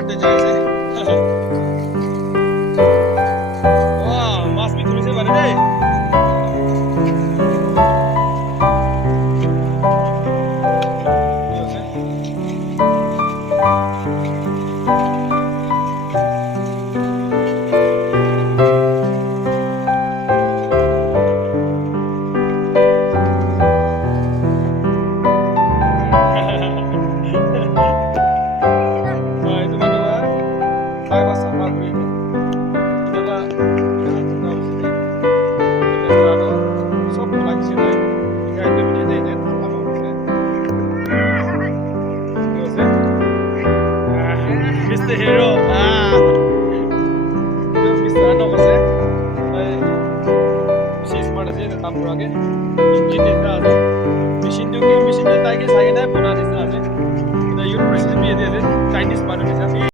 Udah jaya sih. Wah, Mas Bi tulisnya pada deh. Iya sih. Nah, itu kedua. Saya pasang lagu ini. Coba kita tahu sini. Kalau sok lagi sini. Jika itu menjadi ini, apa maksudnya? Iya sih. Mr. Hero. Itu Mr. Ano kasi. Ay, বিশেষ মানে যে কাপড় আগে engine এটা আছে মেশিনটো কি মেশিনটো তাইকে চাগে নাই বনাই